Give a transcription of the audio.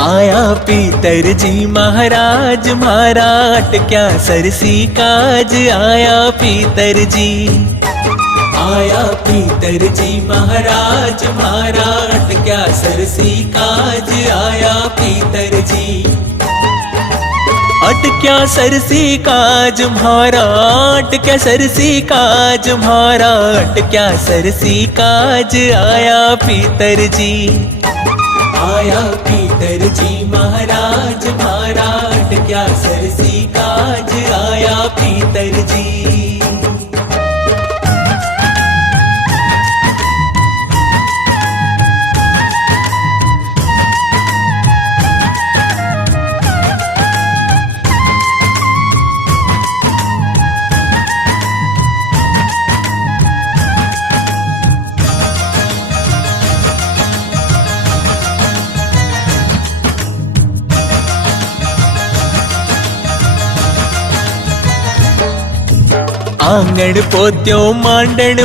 आया पीतर जी महाराज महाराट क्या सरसी काज। आया पीतर जी, आया पीतर जी महाराज महाराट क्या सरसी काज। आया पीतर जी, अटक्या सरसी काज महाराट क्या सरसी काज। महाराट क्या सरसी काज। आया पीतर जी, आया पीतर जी महाराज महाराट क्या सरसी काज। आया पीतर जी। आंगण पोत्यो मांडण